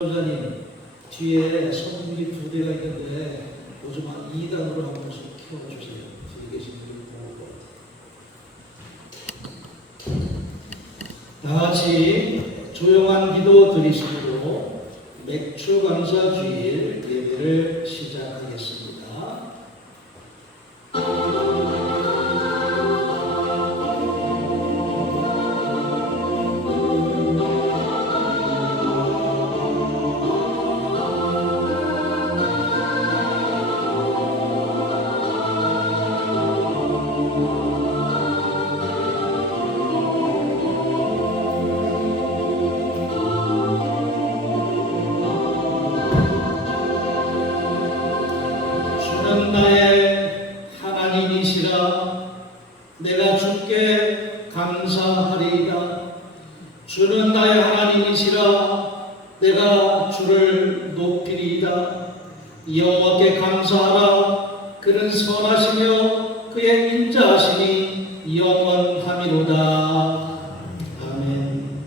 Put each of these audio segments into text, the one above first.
목사님 뒤에 선물이 2대가 있는데 요즘 한 2단으로 한 번씩 키워주세요. 뒤에 계신 분들 보고. 다 같이 조용한 기도 드리시고 맥주 감사 주일 예배를 시작하겠습니다. 주는 나의 하나님이시라. 내가 주께 감사하리이다. 주는 나의 하나님이시라. 내가 주를 높이리이다. 여호와께 감사하라. 그는 선하시며 그의 인자하심이 영원하미로다. 아멘.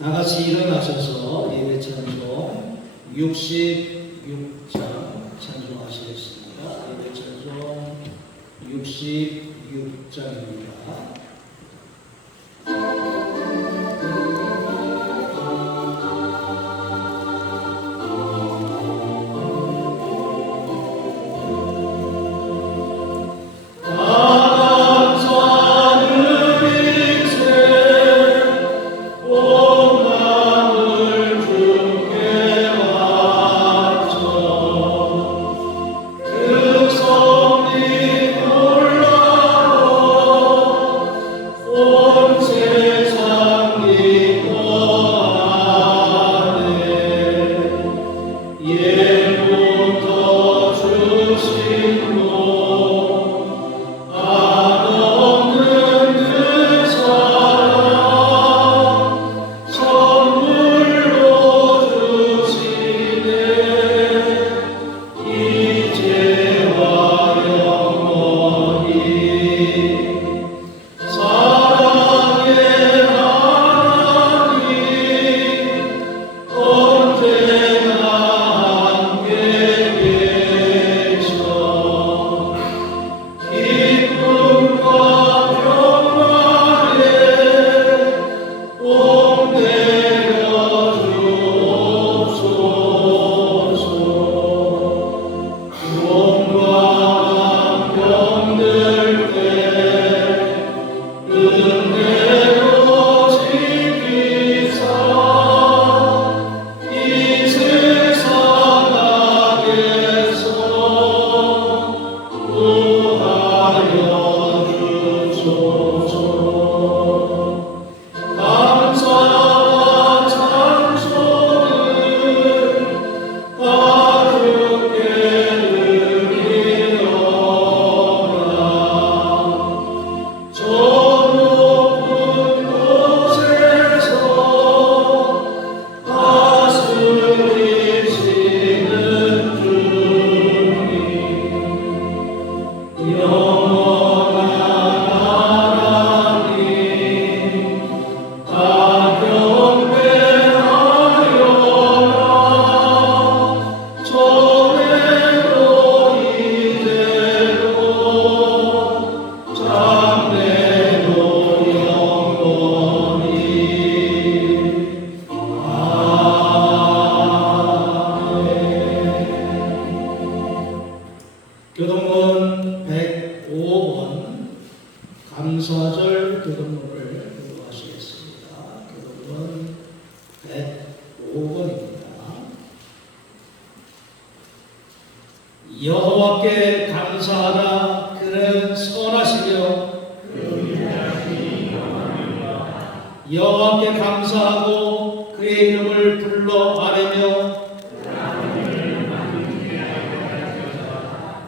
다같이 일어나셔서 예배 찬송 66장 찬송하시겠습니다. 예배 찬송 66장입니다. 교동문 105번 감사절 교동문을 공부하시겠습니다. 교동문 105번입니다. 여호와께 감사하라. 그는 선하시며 여호와께 감사하고 그의 이름을 불러 아뢰며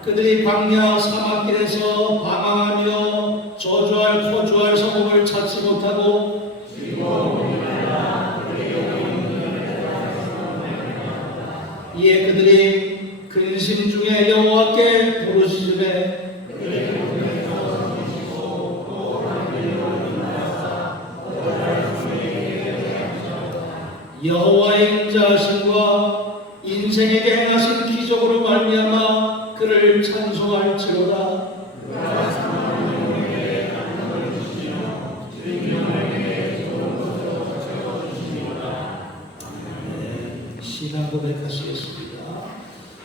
그들이 광야 사막길에서 방황하며 저주할 토주할 성읍을 찾지 못하고 이에 그들이 근심 중에 여호와께 부르짖으매 여호와 성화의 인자하심과 인생에게 행하신 기적으로 말미암아 그를 찬송할지로다. 신앙 고백하시겠습니다.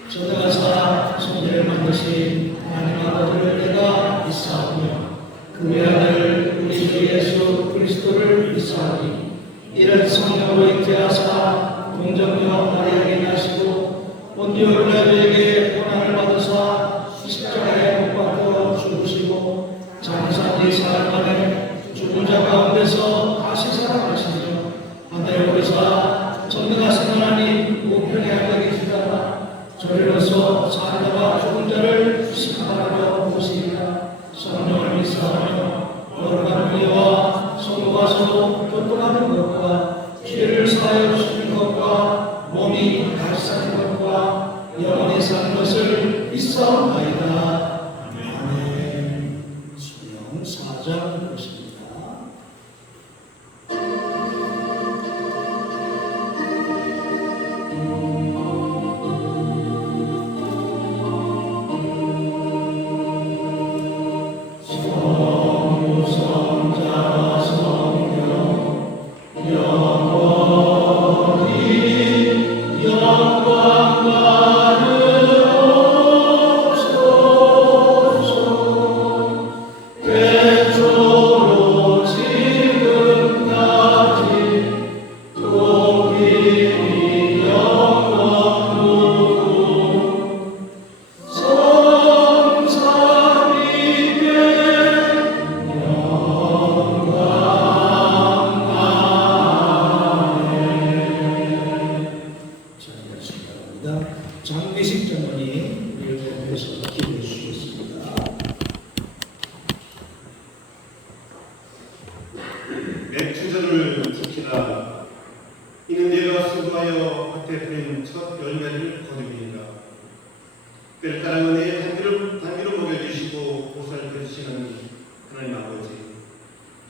전능하사 천지를 만드신 하나님 아버지를 내가 믿사오며 그 외아들 우리 주 예수 그리스도를 믿사오니 이를 성령으로 잉태하사 동정녀 마리아에게 나시고 본디오 빌라도에게 고난을 받으사 십자가에 못 박혀 죽으시고 장사 뒤 사흘 만에 죽은 자 가운데서 다시 살아나시며 하늘에 오르사 전능하신 하나님 우편에 앉아 계시다가 저리로서 살다가 죽은 자를 심판하러 오시리라. 성령을 믿사오며 거룩한 은혜와 성도가 서로 교통하는 것과 죄를 사하여 주시는 것과 몸이 다시 사는 것과 영원히 사는 것을 믿사옵나이다. 아멘. 성령 4장 보십니다. 장미식 장로님 우리를 대표해서 기도해 주시겠습니다. 맥주전을 지키라. 이는 내가 수고하여 밭에 뿌린 첫 열매를 거두리이다. 뺄가랑 은혜의 단비로 먹여주시고 보살펴주시는 하나님 아버지,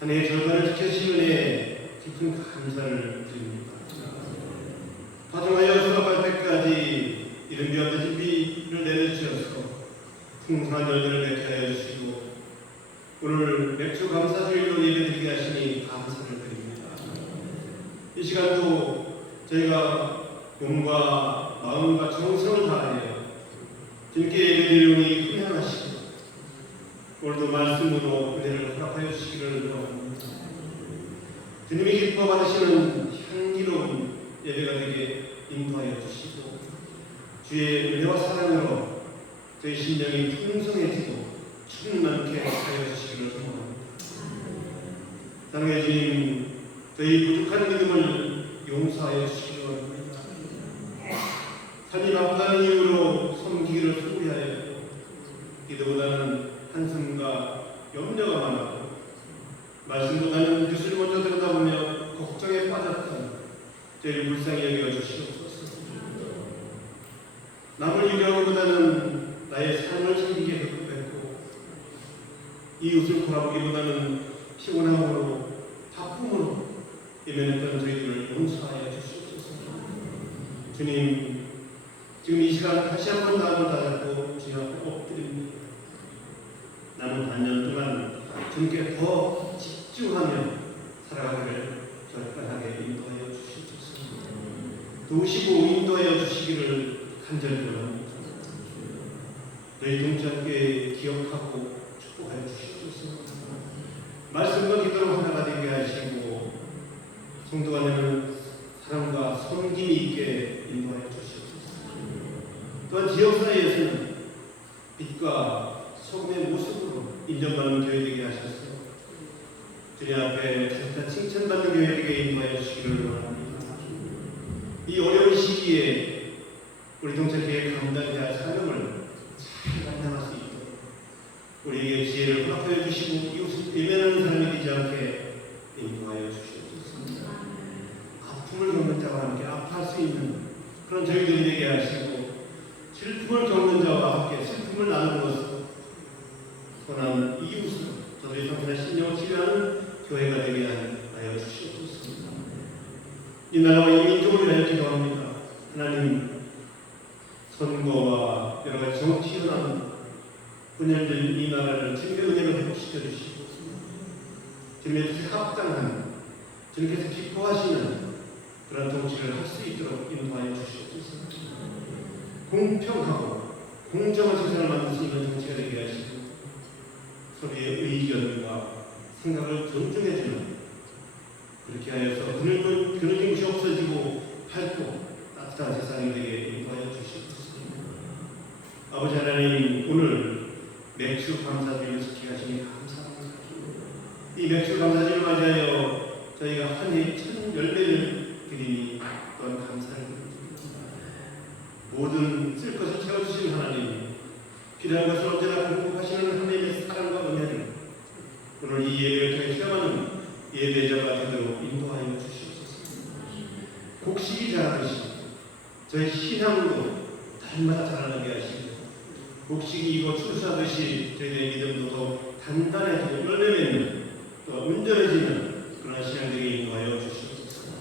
한 해의 절반을 지켜주신 은혜에 깊은 감사를 드립니다. 파종하여 수확할 때까지 이른 비 없는 비를 내려주셔서 풍성한 열매를 맺게 하여 주시고 오늘 맥주 감사주일로 예배드리게 하시니 감사를 드립니다. 이 시간도 저희가 몸과 마음과 정성을 다하여 주님께 예배드리오니 훈련하시고 오늘도 말씀으로 은혜를 허락하여 주시기를 원합니다. 주님이 기뻐 받으시는 향기로운 예배가 되게 인도하여 주시고 주의 은혜와 사랑으로 저희 심령이 풍성해지고 충만케 하여 주시기를 소원합니다. 사랑의 주님, 저희 부족한 믿음을 용서하여 주시기를 원합니다. 삶이 바쁘다는 이유로 섬기기를 소홀히하여 기도보다는 한숨과 염려가 많았고 말씀보다는 뉴스를 먼저 들여다보며 걱정에 빠졌던 저희를 불쌍히 여겨 주시옵소서. 남을 유려하기보다는 나의 삶을 챙기게 했고 이웃을 돌아보기보다는 피곤함으로 바쁨으로 예면했던 저희들을 용서하여 주시옵소서. 주님, 지금 이 시간 다시 한번 마음을 다잡고 주님 앞에 엎드립니다. 남은 반년 동안 주님께 더 집중하며 살아가기를 결단하게 인도하여 주시옵소서. 도우시고 인도하여 주시기를 간절히 원합니다. 너희 동참께 기억하고 축복하여 주시옵소서. 말씀과 기도로 하나가 되게 하시고 성도가 되는 사랑과 섬김이 있게 인도하여 주시옵소서. 또한 지역사회에서는 빛과 소금의 모습으로 인정받는 교회 되게 하셔서 주님 앞에 진짜 칭찬받는 교회 되게 인도하여 주시기를 원합니다. 이 어려운 시기에 우리 동체교회 감당해야 할 사명을 잘 감당할 수 있도록 우리에게 지혜를 허락하여 주시고 이웃을 예면하는 사람이 되지 않게 인도하여 주시옵소서. 아픔을 겪는 자와 함께 아파할 수 있는 그런 저희들이 되게 하시고 슬픔을 겪는 자와 함께 슬픔을 나누면서 선한 이웃을 저들이 성신의 신령을 치료하는 교회가 되게 하여 주시옵소서. 이 나라와 이 민족을 위하여 기도합니다. 하나님, 선거와 여러 가지 정치 현안 분열된 이 나라를 주님의 은혜로 회복시켜 주시고 주님의 뜻에 합당한 주님께서 기뻐하시는 그런 정치를 할 수 있도록 인도하여 주시옵소서. 공평하고 공정한 세상을 만들 수 있는 정치가 되게 하시고 서로의 의견과 생각을 존중해주는 그렇게 하여서 그늘진 곳이 없어지고 밝고 따뜻한 세상이 되게 인도하여 주시옵소서. 아버지 하나님, 오늘 맥주 감사주일을 지키게 하시니 감사합니다. 이 맥주 감사주일을 맞이하여 저희가 한 해 천 열매를 드리니 또한 감사를 드립니다. 모든 쓸 것을 채워주시는 하나님, 필요한 것을 언제나 공급하시는 하나님의 사랑과 은혜를 오늘 이 예배를 통해 체험하는 예배자가 되도록 인도하여 주시옵소서. 곡식이 자라듯이 저희 신앙도 날마다 자라나게 하시고 곡식이 이고 출수하듯이 저희의 믿음도 더 단단해지고 열매 맺는 또 온전해지는 그런 신앙들이 인도하여 주시옵소서.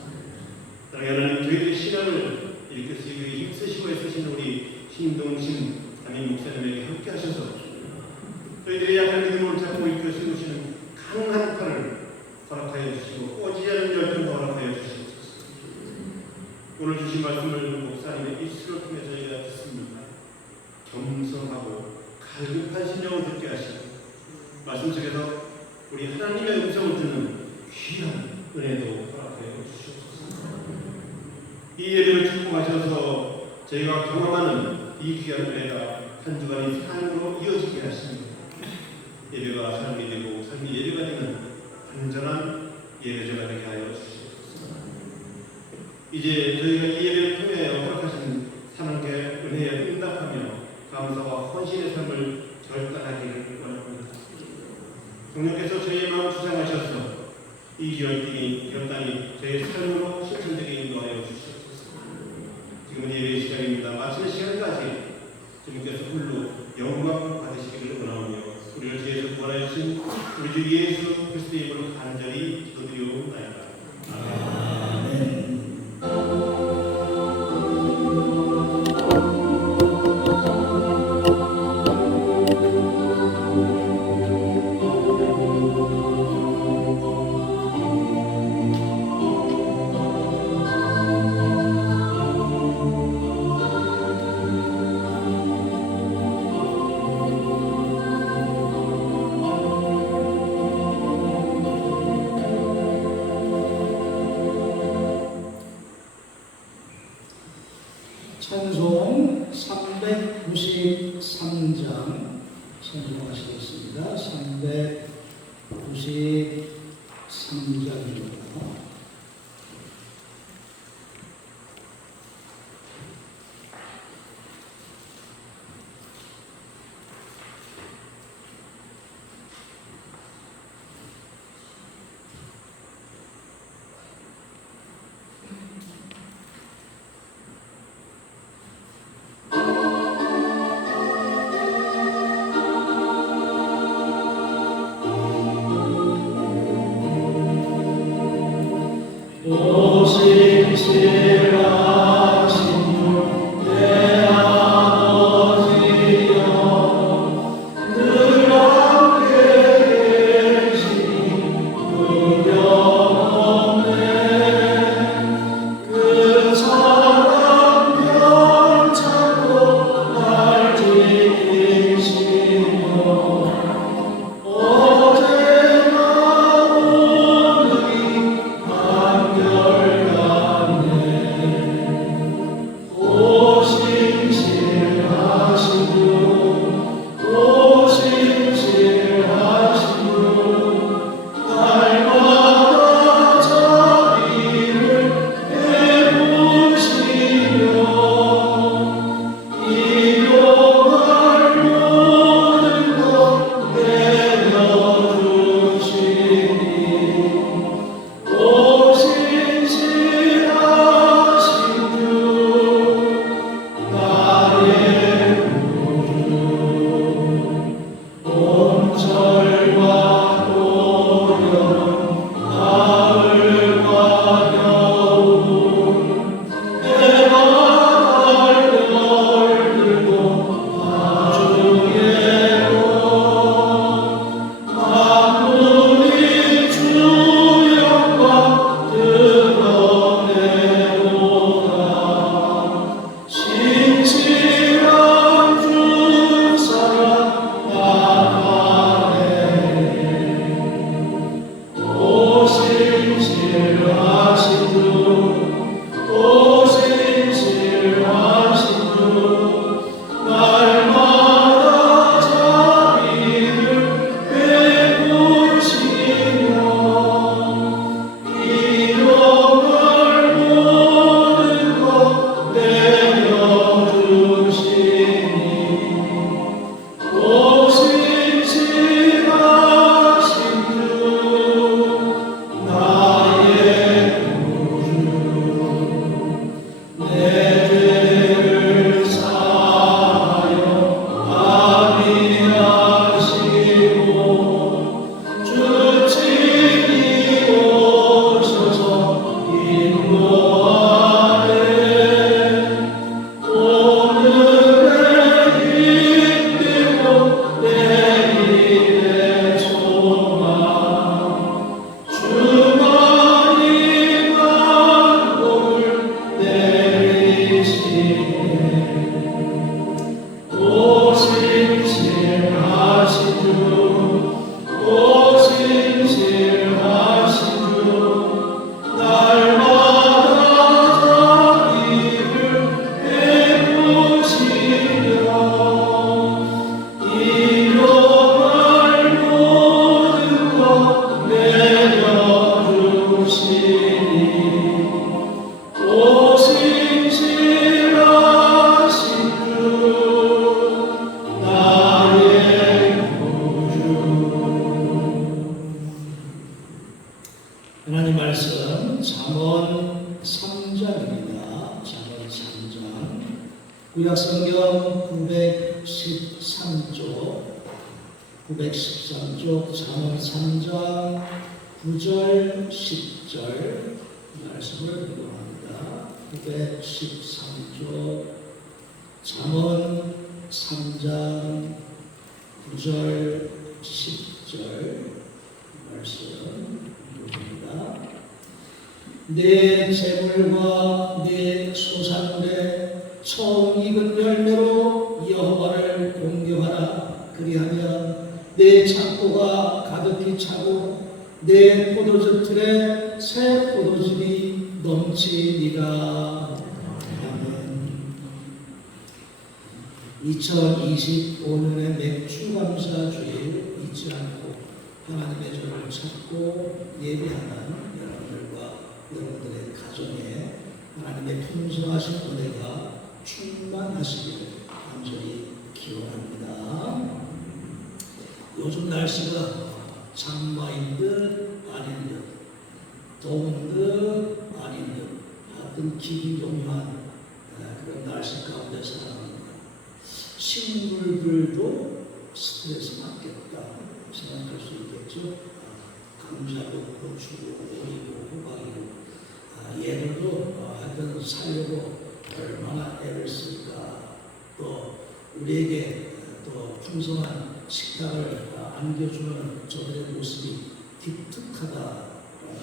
사랑하는 하나님, 저희들의 신앙을 이렇게 힘쓰시고 애쓰시는 우리 신동신 담임 목사님에게 함께 하셔서 저희들의 약한 믿음을 잡고 이끌어 세우시는 강한 팔을 허락하여 주시고 꺼지지 않는 열정도 허락하여 주시옵소서. 오늘 주신 말씀을 목사님의 입술을 통해 저희가 듣습니다. 겸손하고 갈급한 심령을 듣게 하시고 말씀 속에서 우리 하나님의 음성을 듣는 귀한 은혜도 허락하여 주시옵소서. 이 예배를 축복하셔서 저희가 경험하는 이 귀한 은혜가 한 주간의 삶으로 이어지게 하십니다. 예배가 삶이 되고 삶이 예배가 되는 안전한 예배자가 되게 하여 주시옵소서. 이제 저희가 이 예배를 통해 허락하신 하나님께 은혜에 응답하며 감사와 헌신의 삶을 결단하기를 원합니다. 성령께서 저희의 마음을 주장하셔서 이 결단이 저희의 삶으로 실천되게 인도하여 주시옵소서. 지금은 예배의 시간입니다. 마치는 시간까지 주님께서 홀로 영광 받으시기를 원하오며 우리를 죄에서 구원하여 주신 우리 주 예수 그리스도의 이름으로 간절히 기도드리옵나이다. 아멘. 찬송 393장 선정하시겠습니다. 393장입니다. 내 죄를 사하여 합의하시고 주 친히 오셔서 인도하네. 오늘의 힘들고 내일의 소망 주만이 만복을 내리시네. 오심실하신 주 오심실하신 주 날마다 자비를 베푸시며 일용할 모든 것 내려주시니 오심실하신 주 나의 구주. 하나님 말씀 잠언 3장입니다. 잠언 3장 구약성경 913쪽 잠언 3장 9절 10절 말씀을 읽어봅니다. 913쪽 잠언 3장 9절 10절 말씀 읽어봅니다. 내 재물과 내 소산물에 처음 익은 열매로 여호와를 공경하라. 그리하면 내 창고가 가득히 차고 내 포도주 틀에 새 포도즙이 넘치리라. 아멘. 2025년의 맥주 감사 주일 잊지 않고 하나님의 전을 찾고 예배하는 여러분들의 가정에 하나님의 풍성하신 은혜가 충만하시기를 간절히 기원합니다. 요즘 날씨가 장마인 듯 아닌 듯, 더운 듯 아닌 듯, 하여튼 기기묘한 그런 날씨 가운데 살아갑니다. 식물들도 스트레스 받겠다 생각할 수 있겠죠. 감자도 고추고 오이고 호박이고 얘들도 하여튼 살려고 얼마나 애를 쓸까. 또 우리에게 또 풍성한 식탁을 안겨주는 저들의 모습이 기특하다라는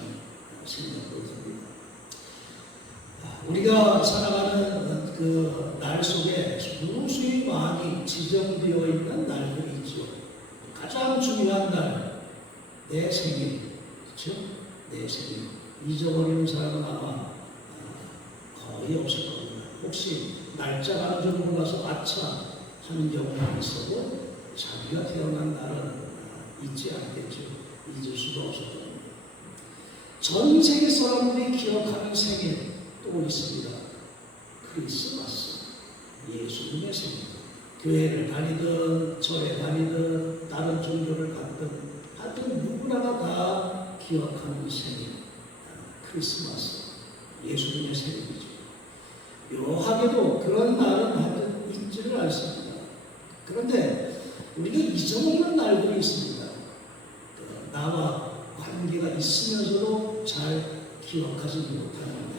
생각도 듭니다. 우리가 살아가는 그 날 속에 무수히 많이 지정되어 있는 날들이 있죠. 가장 중요한 날, 내 생일, 그렇죠? 내 생일. 잊어버리는 사람은 아마 거의 없을 겁니다. 혹시 날짜가 어느 정도 몰라서 아차 하는 경우가 있어도 자기가 태어난 날은 잊지 않겠죠. 잊을 수도 없을 겁니다. 전 세계 사람들이 기억하는 생일 또 있습니다. 크리스마스, 예수님의 생일. 교회를 다니든 절에 다니든 다른 종교를 갖든 하여튼 누구나가 다 기억하는 생일, 크리스마스, 예수님의 생일이죠. 묘하게도 그런 날은 하여튼 잊지를 않습니다. 그런데 우리가 잊어먹는 날들이 있습니다. 나와 관계가 있으면서도 잘 기억하지 못하는 날.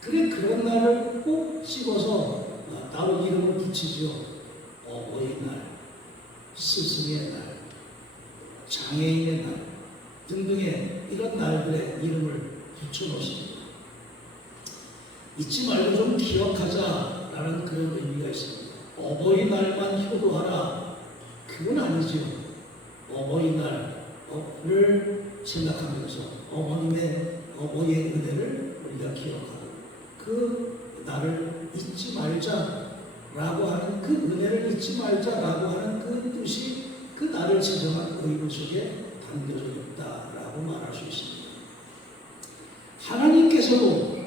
그래, 그런 날을 꼭 집어서 따로 이름을 붙이죠. 어버이날, 스승의 날, 장애인의 날 등등의 이런 날들의 이름을 붙여놓습니다. 잊지 말고 좀 기억하자라는 그런 의미가 있습니다. 어버이날만 효도하라, 그건 아니죠. 어버이날을 생각하면서 어머니의 은혜를 우리가 기억하고 그 날을 잊지 말자라고 하는, 그 은혜를 잊지 말자라고 하는 그 뜻이 그 날을 지정한 의무 속에 담겨져 있다라고 말할 수 있습니다. 하나님께서도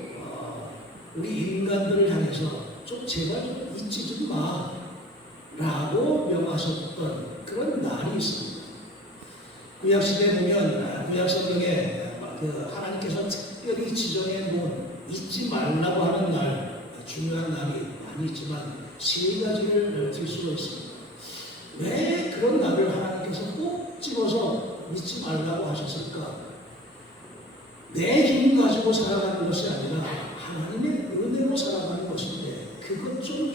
우리 인간들을 향해서 좀 제발 좀 잊지 좀 마라고 명하셨던 그런 날이 있습니다. 구약시대에 보면 구약성경에 하나님께서 특별히 지정해 놓은 잊지 말라고 하는 날, 많이 있지만 세 가지를 들 수가 있습니다. 왜 그런 날을 하나님께서 꼭 집어서 믿지 말라고 하셨을까? 내 힘 가지고 살아가는 것이 아니라 하나님의 은혜로 살아가는 것인데 그것 좀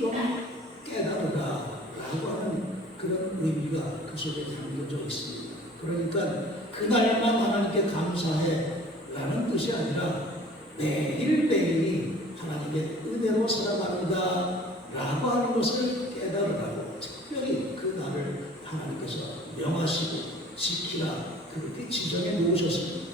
깨달으라 라고 하는 그런 의미가 그 속에 담겨져 있습니다. 그러니까 그날만 하나님께 감사해 라는 뜻이 아니라 매일매일이 하나님의 은혜로 살아갑니다 라고 하는 것을 깨달으라고 특별히 그 날을 하나님께서 명하시고 지키라 그렇게 지정해 놓으셨습니다.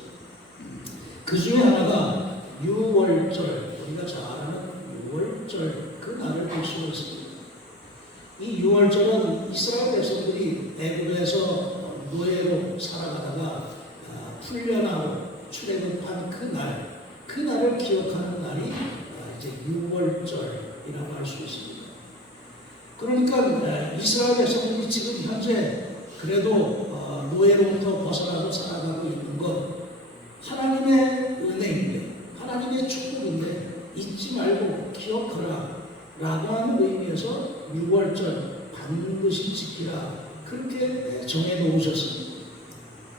그 중에 하나가 유월절, 우리가 잘 아는 유월절 그 날을 볼 수가 있습니다. 이 유월절은 이스라엘 백성들이 애굽에서 노예로 살아가다가 풀려나고 출애굽한 그 날을 기억하는 날이 이제 유월절이라고 할 수 있습니다. 그러니까 이스라엘 백성들이 지금 현재 그래도 노예로부터 벗어나고 살아가고 있는 것 하나님의 은혜인데 하나님의 축복인데 잊지 말고 기억하라 라고 하는 의미에서 유월절 반드시 지키라 그렇게 정해 놓으셨습니다.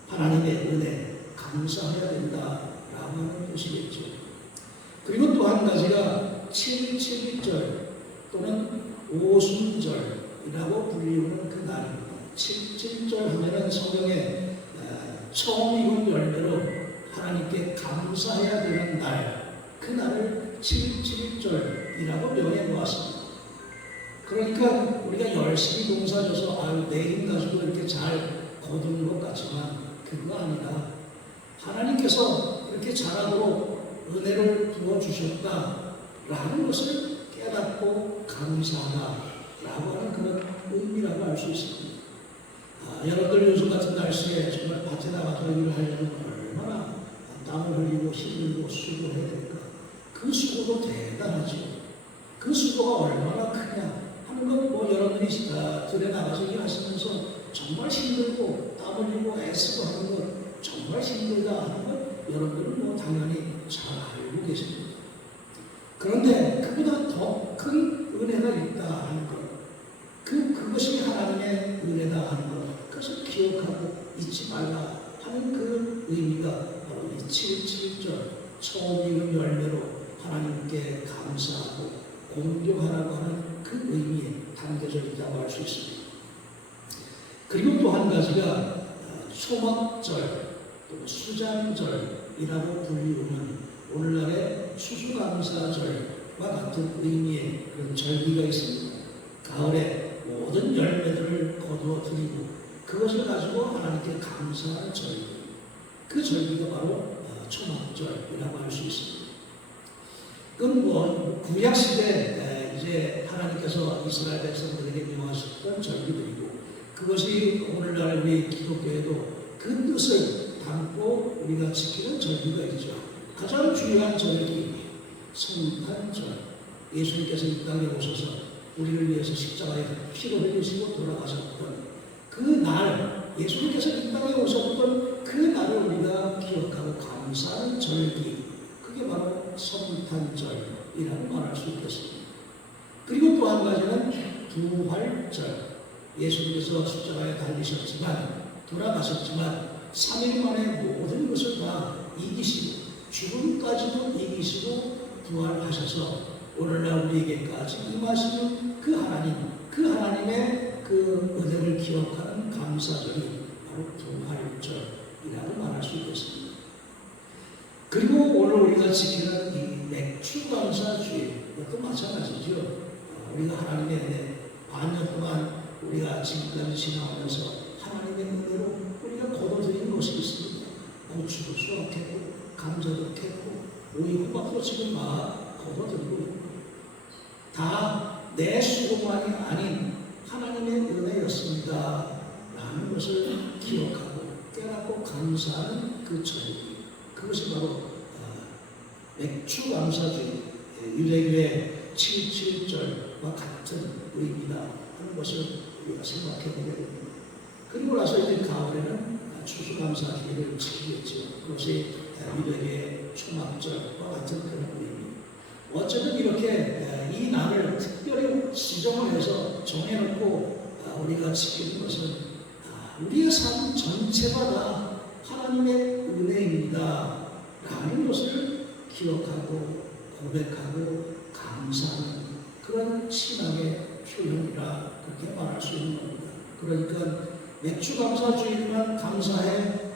하나님의 은혜 감사해야 된다 라고 하는 뜻이겠죠. 그리고 또 한 가지가 7.7절 또는 오순절이라고 불리우는 그 날입니다. 7.7절 하면은 성경에 처음 익은 열매로 하나님께 감사해야 되는 날, 그 날을 7.7절이라고 명해 놓았습니다. 그러니까 우리가 열심히 농사져서 내 힘 가지고 이렇게 잘 거두는 것 같지만 그거 아니라 하나님께서 이렇게 자라도록 은혜를 부어주셨다라는 것을 깨닫고 감사하다라고 하는 그런 의미라고 할 수 있습니다. 여러분들 요즘 같은 날씨에 정말 밭에 나가서 일을 하려면 얼마나 땀을 흘리고 힘들고 수고해야 될까? 그 수고도 대단하죠. 그 수고가 얼마나 크냐 하는 건 여러분들이 들에 나가서 일하시면서 정말 힘들고 땀 흘리고 애쓰고 하는 것 정말 힘들다 하는 것 여러분들은 당연히 잘 알고 계십니다. 그런데 그보다 더 큰 은혜가 있다 하는 것, 그것이 하나님의 은혜다 하는 것, 그것을 기억하고 잊지 말라 하는 그 의미가 바로 이 7.7절 처음 익은 열매로 하나님께 감사하고 공경하라고 하는 그 의미에 담겨져 있다고 할 수 있습니다. 그리고 또 한 가지가 초막절 또 수장절이라고 불리우는 오늘날의 추수감사절과 같은 의미의 그런 절기가 있습니다. 가을에 모든 열매들을 거두어 드리고 그것을 가지고 하나님께 감사하는 절기, 그 절기가 바로 초막절이라고 할 수 있습니다. 그건 구약시대 이제 하나님께서 이스라엘 백성들에게 명하셨던 절기들이고 그것이 오늘날 우리 기독교에도 그 뜻을 담고 우리가 지키는 절기가 있죠. 가장 중요한 절기 성탄절, 예수님께서 이 땅에 오셔서 우리를 위해서 십자가에 피를 흘리시고 돌아가셨던 그 날, 예수님께서 이 땅에 오셨던 그 날을 우리가 기억하고 감사하는 절기, 그게 바로 성탄절이라고 말할 수 있겠습니다. 그리고 또 한 가지는 부활절, 예수님께서 십자가에 달리셨지만 돌아가셨지만 3일 만에 모든 것을 다 이기시고 죽음까지도 이기시고 부활하셔서 오늘날 우리에게까지 임하시는 그 하나님, 그 하나님의 그 은혜를 기억하는 감사절이 바로 부활절이라고 말할 수 있겠습니다. 그리고 오늘 우리가 지키는 이 맥주감사주일, 이것도 마찬가지죠. 우리가 하나님의 은혜, 반년 동안 우리가 지금까지 지나오면서 하나님의 은혜로 우리가 거둬들인 것이 있습니다. 고추도 수확했고, 감자도 캤고, 오이, 호박도 지금 막 거둬들이고 있고, 다 내 수고만이 아닌 하나님의 은혜였습니다. 라는 것을 기억하고 깨닫고 감사하는 그 절기, 그것이 바로 맥주감사주일, 유대교의 7.7절과 같은 의미다 하는 것을 우리가 생각해 보게 됩니다. 그리고 나서 이제 가을에는 추수감사주일을 지키겠죠. 그것이 유대교의 초막절과 같은 그런 의미. 어쨌든 이렇게 이 날을 특별히 우리가 지키는 것은 우리의 삶 전체가 다 하나님의 은혜입니다 라는 것을 기억하고 고백하고 감사하는 그런 신앙의 표현이라 그렇게 말할 수 있는 겁니다. 그러니까 맥주감사주일만 감사해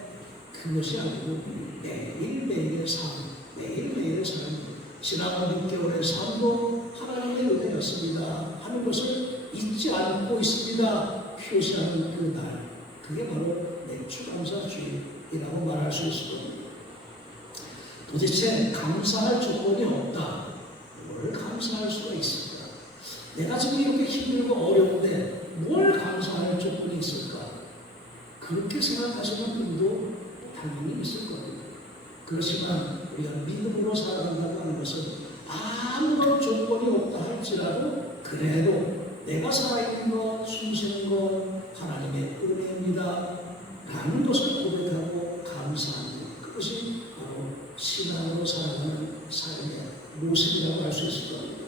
그것이 아니고 매일매일의 삶, 매일매일의 삶, 지나간 6개월의 삶도 하나님의 은혜였습니다 하는 것을 잊지 않고 있습니다 표시하는 그 날, 그게 바로 맥주감사주일이라고 말할 수 있을 겁니다. 도대체 감사할 조건이 없다. 뭘 감사할 수가 있을까? 내가 지금 이렇게 힘들고 어려운데 뭘 감사할 조건이 있을까? 그렇게 생각하시는 분도 당연히 있을 겁니다. 그렇지만 우리가 믿음으로 살아간다고 하는 것은 아무런 조건이 없다 할지라도 그래도 내가 살아있는 것, 숨쉬는 것 하나님의 은혜입니다 라는 것을 고백하고 감사하는 것, 그것이 바로 신앙으로 살아가는 삶의 모습이라고 할 수 있을 겁니다.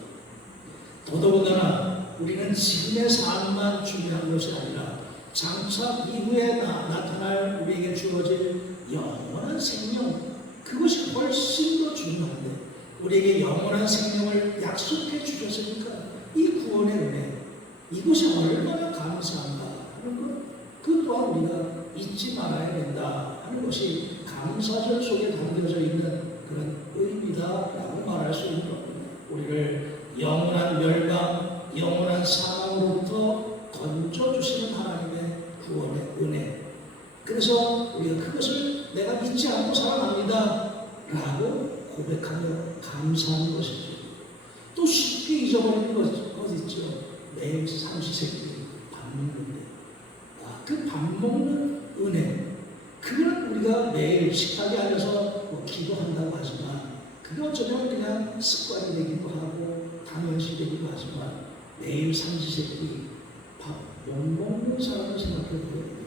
더더군다나 우리는 지금의 삶만 중요한 것이 아니라 장차 이후에 나타날 우리에게 주어질 영원한 생명, 그것이 훨씬 더 중요한데 우리에게 영원한 생명을 약속해 주셨으니까 이 구원의 은혜, 이것이 얼마나 감사한가 하는 것, 그 또한 우리가 잊지 말아야 된다 하는 것이 감사절 속에 담겨져 있는 그런 의미다라고 말할 수 있는 겁니다. 우리를 영원한 멸망, 영원한 사망으로부터 건져주시는 하나님의 구원의 은혜, 그래서 우리가 그것을 내가 잊지 않고 살아갑니다 라고 고백하며 감사하는 것이죠. 또 쉽게 잊어버리는 것 있죠. 매일 삼시세끼 밥 먹는데 그 밥 먹는 은혜, 그건 우리가 매일 식탁에 앉아서 기도한다고 하지만 그게 어쩌면 그냥 습관이 되기도 하고 당연시 되기도 하지만 매일 삼시세끼 밥 못 먹는 사람을 생각해 보면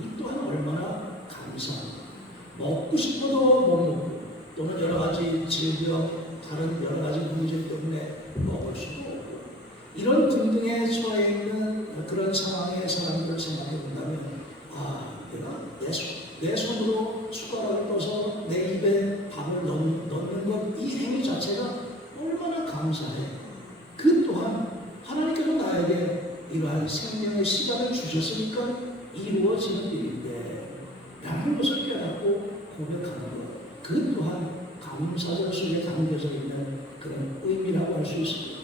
이 또한 얼마나 감사합니다. 먹고 싶어도 못 먹고 또는 여러 가지 질병, 다른 여러 가지 문제 때문에 먹을 수도 없고 이런 등등에 처해 있는 그런 상황의 사람들을 생각해 본다면 내가 내 손으로 숟가락을 떠서 내 입에 밥을 넣는 것, 이 행위 자체가 얼마나 감사해. 그 또한 하나님께서 나에게 이러한 생명의 시간을 주셨으니까 이루어지는 일인데 라는 것을 깨닫고 고백하는 것, 그 또한 감사절 속에 담겨져 있는 그런 의미라고 할 수 있습니다.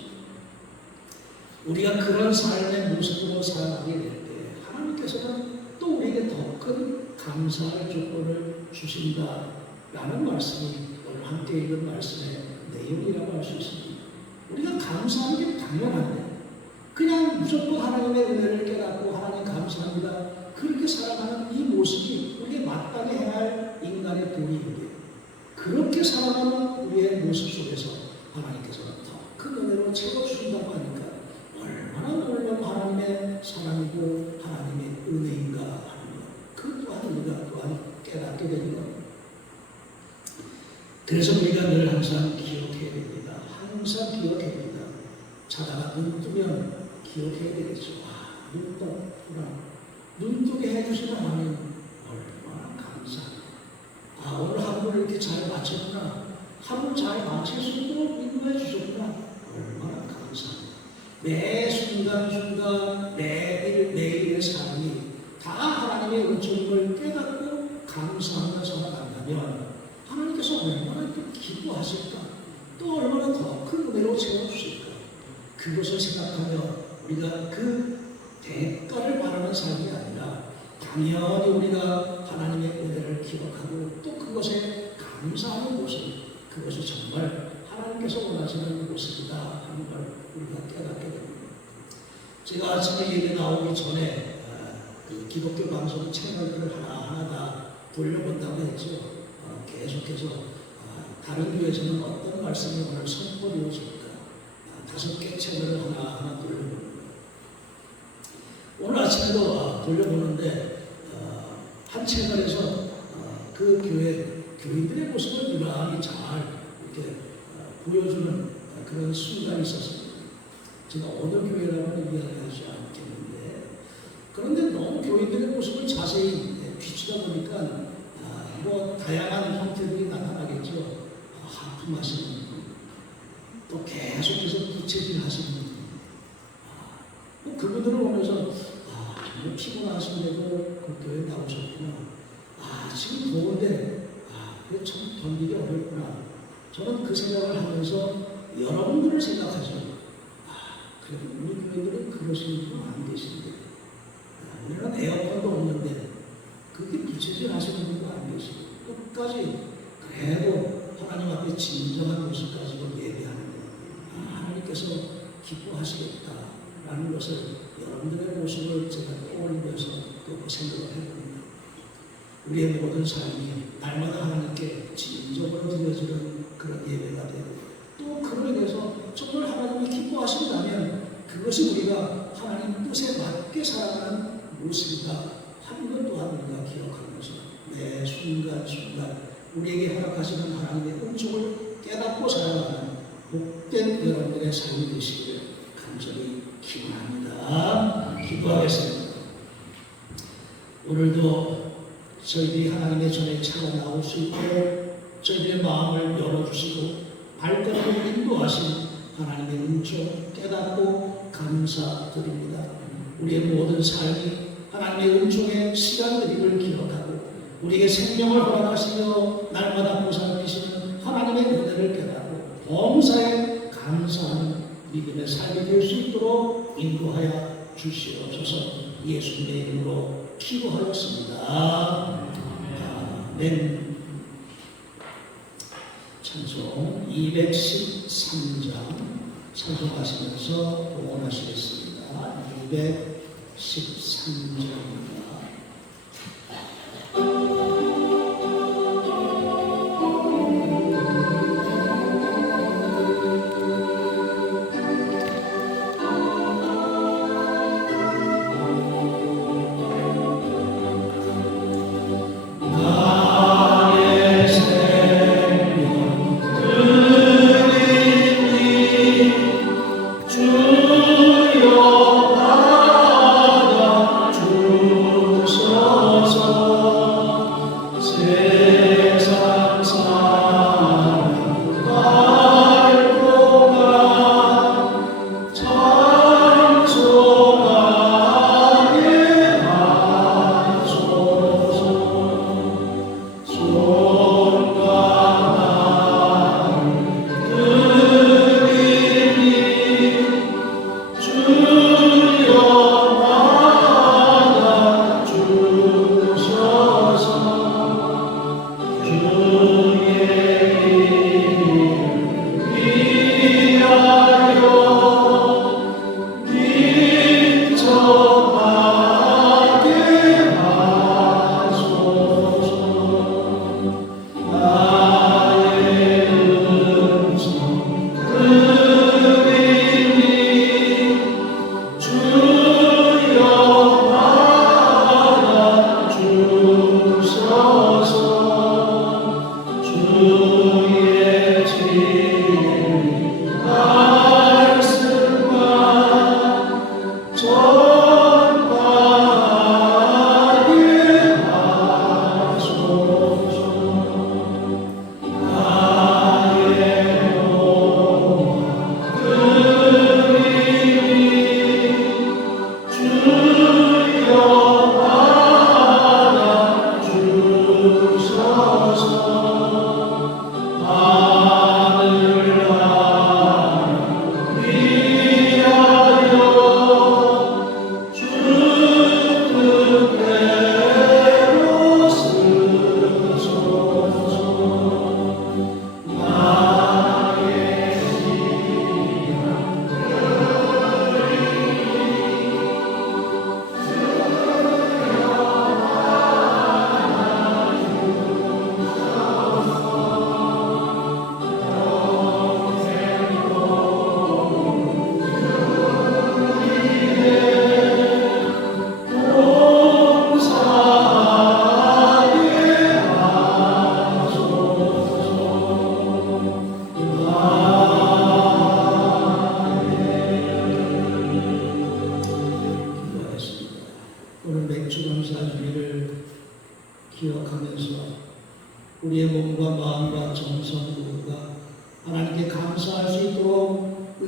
우리가 그런 삶의 모습으로 살아가게 될 때 하나님께서는 또 우리에게 더 큰 감사할 조건을 주신다라는 말씀이 오늘 함께 읽은 말씀의 내용이라고 할 수 있습니다. 우리가 감사하는 게 당연한데 그냥 무조건 하나님의 은혜를 깨닫고 하나님 감사합니다 그렇게 살아가는 이 모습이 우리에게 마땅히 해야 할 인간의 도리인데 그렇게 살아가는 우리의 모습 속에서 하나님께서는 더 큰 은혜로 채워주신다고 하니까 얼마나 놀라운 하나님의 사랑이고 하나님의 은혜인가 하는 것, 그 또한 우리가 또한 깨닫게 되는 겁니다. 그래서 우리가 늘 항상 기억해야 됩니다. 항상 기억해야 됩니다. 자다가 눈 뜨면 기억해야 되겠죠. 눈 떴구나. 눈 뜨게 해주시는 하나님 얼마나 감사합니다. 오늘 하루를 이렇게 잘 마쳤구나. 하루 잘 마칠 수 있도록 인도해 주셨구나. 얼마나 감사합니다. 매 순간순간 매일의 삶이 다 하나님의 은총을 깨닫고 감사하며 살아간다면 하나님께서 얼마나 또 기뻐하실까, 또 얼마나 더 큰 은혜로 채워주실까, 그것을 생각하며 우리가 그 대가를 바라는 삶이 아니라 당연히 우리가 하나님의 은혜를 기억하고 또 그것에 감사하는 모습, 그것이 정말 하나님께서 원하시는 모습이다 하는 걸 우리가 깨닫게 됩니다. 제가 아침에 예배 나오기 전에 그 기독교 방송 채널들을 하나하나 다 돌려본다고 했죠. 계속해서 다른 교회에서는 어떤 말씀이 오늘 선포되어질까 5개 채널을 하나하나 돌려봅니다. 오늘 아침에도 돌려보는데 한 채널에서 그 교인들의 모습을 유난히 잘 이렇게 보여주는 그런 순간이 있었습니다. 제가 어느 교회라고는 이야기하지 않겠는데 그런데 너무 교인들의 모습을 자세히 비추다 보니까 뭐 다양한 형태들이 나타나겠죠. 하품하시는 분, 또 계속해서 부채질 하시는 분, 뭐 그분들을 보면서 정말 피곤하신데도 그 교회 나오셨구나. 지금 더운데 그래 참 견디기 어렵구나. 저는 그 생각을 하면서 여러분들을 생각하죠. 그래도 우리 교회들은 그러시는 분 안 계신데, 우리는 에어컨도 없는데 그게 부채질 하시는 분도 안 계시고 끝까지 그래도 하나님 앞에 진정한 모습 가지고 예배하는 하나님께서 기뻐하시겠다라는 것을 여러분들의 모습을 제가 떠올리면서 또 생각을 해봅니다. 우리의 모든 삶이 날마다 하나님께 진정으로 드려지는 그런 예배가 되고, 또 그로 인해서 정말 하나님이 기뻐하신다면 그것이 우리가 하나님 뜻에 맞게 살아가는 모습이다 하는 것 또한 우리가 기억하면서 매 순간순간 우리에게 허락하시는 하나님의 은총을 깨닫고 살아가는 복된 여러분들의 삶이 되시기를 간절히 기원합니다. 기도하겠습니다. 오늘도 저희들이 하나님의 전에 차가 나올 수 있도록 저희들의 마음을 열어주시고 발걸음을 인도하신 하나님의 은총 깨닫고 감사드립니다. 우리의 모든 삶이 하나님의 은총의 시간들임을 기억하고 우리에게 생명을 허락하시며 날마다 보살피시는 하나님의 은혜를 깨닫고 범사에 감사하는 믿음의 삶이 될 수 있도록 인도하여 주시옵소서. 예수님의 이름으로 기도하였습니다. 아멘. 찬송 213장 찬송하시면서 봉헌하시겠습니다. 213장입니다. 주여 받아 주시옵소서.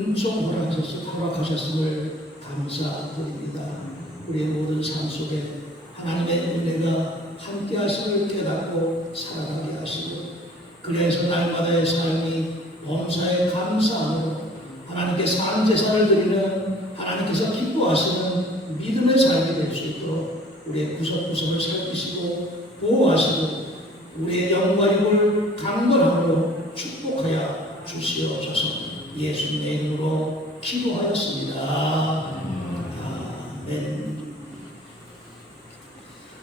은총 허락하셨음을 감사드립니다. 우리의 모든 삶 속에 하나님의 은혜가 함께 하심을 깨닫고 살아가게 하시고, 그래서 날마다의 삶이 범사에 감사함으로 하나님께 산제사를 드리는, 하나님께서 기뻐하시는 믿음의 삶이 될 수 있도록 우리의 구석구석을 살피시고 보호하시고 우리의 영과 육을 강건함으로 축복하여 주시옵소서. 예수님의 이름으로 기도하였습니다. 아멘.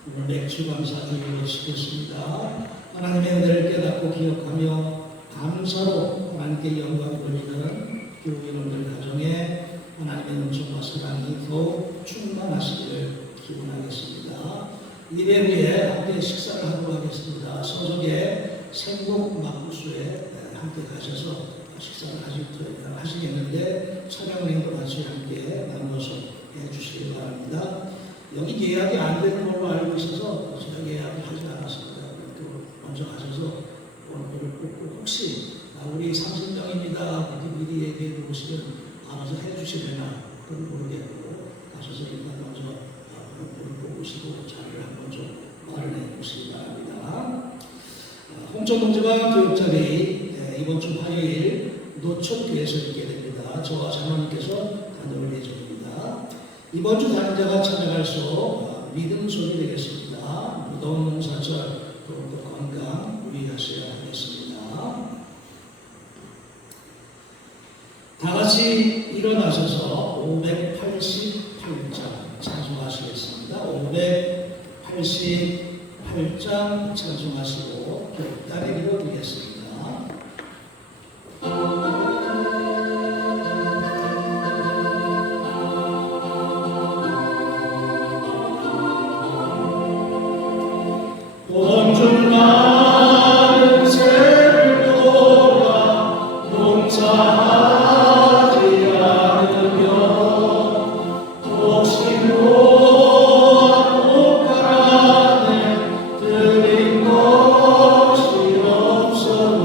오늘 맥주 감사 주일로 지켰습니다. 하나님의 은혜를 깨닫고 기억하며 감사로 하나님께 영광 돌리는 교회 여러분들 가정에 하나님의 은총과 사랑이 더욱 충만하시기를 기원하겠습니다. 예배 후에 함께 식사를 하도록 하겠습니다. 서적의 생곡 막국수에 함께 가셔서 식사를 하시겠는데 차량행도 같이 함께 나눠서 해주시기 바랍니다. 여기 예약이 안 되는 걸로 알고 있어서 제가 예약을 하지 않았습니다. 또 먼저 가셔서 번호를 뽑고 혹시 우리 30명입니다. 그렇게 미리 얘기해 놓으시면 알아서 해주시려나 그건 모르겠고 가셔서 일단 먼저 번호를 뽑으시고 자리를 한번 좀 마련해 보시기 바랍니다. 홍천동지방 교육자리 이번 주 화요일 노천교에서 있게 됩니다. 저와 장로님께서 다녀올 예정입니다. 이번 주 다닌자가 찬양할수 믿음 소리 되겠습니다. 무더운 농사철 더욱더 건강 유의하셔야 하겠습니다. 다 같이 일어나셔서 588장 찬송하시겠습니다. 588장 찬송하시고 결단에 이르드리겠습니다. 없어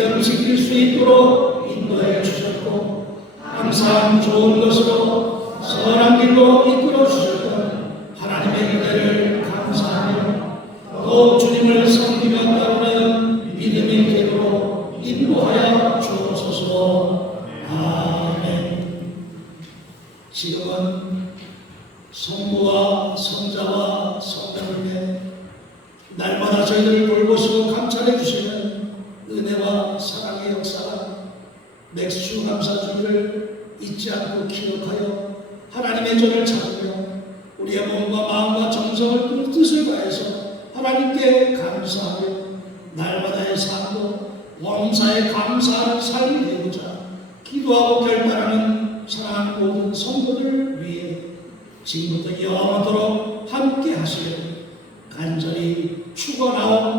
믿음 지킬 수 있도록 인도해 주셨고 항상 좋은 것으로 선한 길로 이끌어 주셨던 하나님의 은혜를 감사하며 또 주님을 섬기며 따르는 믿음의 길로 인도하여 주옵소서. 아멘. 지금은 성부와 성자와 성령님의 날마다 저희들을 돌보시고 감찰해 주시는 은혜와 사랑의 역사가 맥주 감사주기를 잊지 않고 기억하여 하나님의 전을 찾으며 우리의 몸과 마음과 정성을 그 뜻을 다해서 하나님께 감사하며 날마다의 삶도 원사에 감사하는 삶이 되고자 기도하고 결단하는 사랑하는 모든 성도들을 위해 지금부터 영원토록 함께 하시려니 간절히 축원하옵나이다.